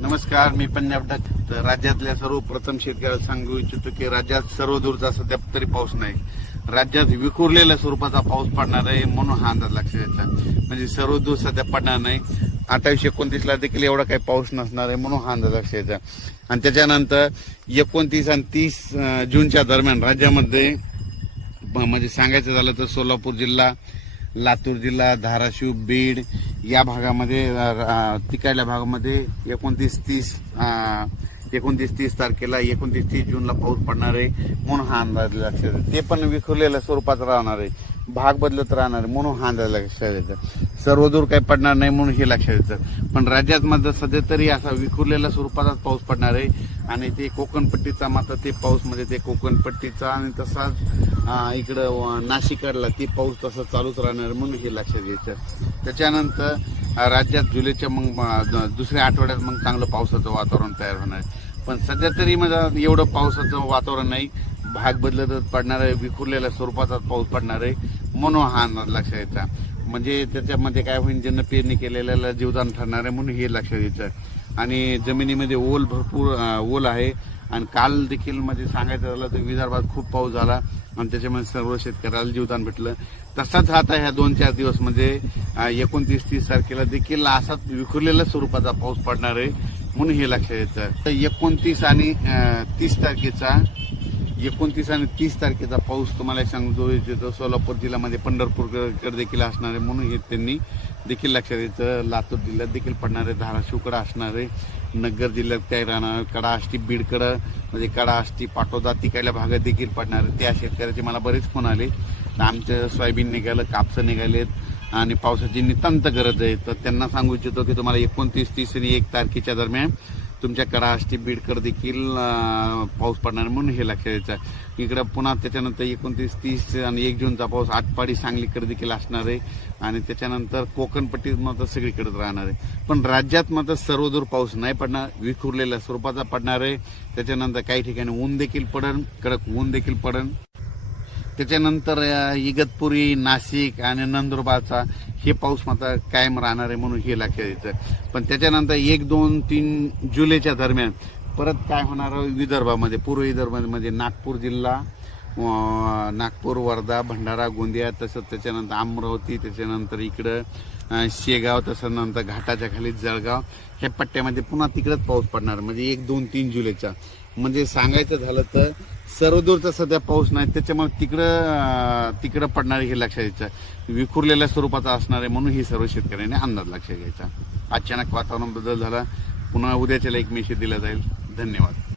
नमस्कार, मी पंजाब डक. राज्यातल्या सर्व प्रथम शेतकऱ्याला सांगू इच्छितो की राज्यात सर्व दूरचा सध्या तरी पाऊस नाही. राज्यात विखुरलेल्या स्वरूपाचा पाऊस पडणार आहे म्हणून हा अंदाज लक्षात घेतला. म्हणजे सर्व दूर सध्या पडणार नाही. 28-29 देखील एवढा काही पाऊस नसणार आहे म्हणून हा अंदाज लक्षात घ्यायचा. आणि त्याच्यानंतर 29 आणि 30 जूनच्या दरम्यान राज्यामध्ये म्हणजे सांगायचं झालं तर सोलापूर जिल्हा, लातूर जिल्हा, धाराशिव, बीड या भागामध्ये तिकडल्या भागामध्ये 29-30 तारखेला 29-30 जूनला पाऊस पडणार आहे म्हणून हा अंदाज लक्षात येतो. ते पण विखुरलेल्या स्वरूपात राहणार आहे, भाग बदलत राहणार आहे म्हणून हा अंदाज लक्षात येतं. सर्वदूर काही पडणार नाही म्हणून हे लक्षात येतं. पण राज्यात मात्र सध्या तरी असा विखुरलेल्या स्वरूपाचाच पाऊस पडणार आहे. आणि ते कोकणपट्टीचा मात्र ते पाऊस म्हणजे ते कोकणपट्टीचा आणि तसाच इकडं नाशिकडला ते पाऊस तसं चालूच राहणार म्हणून हे लक्षात घ्यायचं. त्याच्यानंतर राज्यात जुलैच्या मग दुसऱ्या आठवड्यात मग चांगलं पावसाचं वातावरण तयार होणार आहे. पण सध्या तरी म्हणजे एवढं पावसाचं वातावरण नाही, भाग बदलतच पडणार आहे, विखुरलेल्या स्वरूपाचा पाऊस पडणार आहे म्हणून हा अंदाज लक्षात यायचा. म्हणजे त्याच्यामध्ये काय होईल, ज्यांना पेरणी केलेल्याला जीवदान ठरणार आहे म्हणून हे लक्षात यायचं. आणि जमिनीमध्ये भरपूर ओल आहे. आणि काल देखील म्हणजे सांगायचं झालं तर विदर्भात खूप पाऊस झाला आणि त्याच्यामध्ये सर्व शेतकऱ्याला जीवदान भेटलं. तसाच आता ह्या 2-4 दिवस म्हणजे 29-30 तारखेला देखील असाच विखुरलेल्या स्वरूपाचा पाऊस पडणार आहे म्हणून हे लक्षात येतं. 29 आणि 30 तारखेचा पाऊस तुम्हाला सांगतो इच्छितो. सोलापूर जिल्ह्यामध्ये पंढरपूरकडे देखील असणार आहे म्हणून हे त्यांनी देखील लक्षात येतं. लातूर जिल्ह्यात देखील पडणार आहे, धाराशिवकडे असणार आहे, नगर जिल्ह्यात काय राहणार, कडा आष्टी बीडकडं म्हणजे कडा आष्टी पाटोदा तिकडल्या भागात देखील पडणार आहे. त्या शेतकऱ्याचे मला बरेच फोन आले. आमचं सोयाबीन निघालं, कापसं निघालेत आणि पावसाची नितांत गरज आहे. तर त्यांना सांगू इच्छितो की तुम्हाला 29, 30 आणि 1 तारखेच्या दरम्यान तुमच्या कडा आष्टी बीडकडे देखील पाऊस पडणार म्हणून हे लक्षात यायचं. इकडं पुन्हा त्याच्यानंतर 29, 30 आणि 1 जूनचा पाऊस आटपाडी सांगलीकडे देखील असणार आहे. आणि त्याच्यानंतर कोकणपट्टीत मात्र सगळीकडेच राहणार आहे. पण राज्यात मात्र सर्वदूर पाऊस नाही पडणार, विखुरलेल्या स्वरूपाचा पडणार आहे. त्याच्यानंतर काही ठिकाणी ऊन देखील पडन, कडक ऊन देखील पडन. त्याच्यानंतर इगतपुरी, नाशिक आणि नंदुरबारचा हे पाऊस मात्र कायम राहणार आहे म्हणून हे लक्षात येतं. पण त्याच्यानंतर 1, 2, 3 जुलैच्या दरम्यान परत काय होणार विदर्भामध्ये, पूर्व विदर्भामध्ये नागपूर जिल्हा, नागपूर, वर्धा, भंडारा, गोंदिया, तसंच त्याच्यानंतर अमरावती, त्याच्यानंतर इकडं शेगाव, तसं नंतर घाटाच्या खाली जळगाव ह्या पट्ट्यामध्ये पुन्हा तिकडंच पाऊस पडणार. म्हणजे 1, 2, 3 जुलैचा म्हणजे सांगायचं झालं तर सर्वदूरचा सध्या पाऊस नाही, त्याच्यामुळे तिकडं पडणार हे लक्षात यायचं. विखुरलेल्या स्वरूपाचा असणार आहे म्हणून ही सर्व शेतकऱ्यांनी अंदाज लक्षात घ्यायचा. अचानक वातावरण बदल झाला, पुन्हा उद्याच्याला एक मेसेज दिला जाईल. धन्यवाद.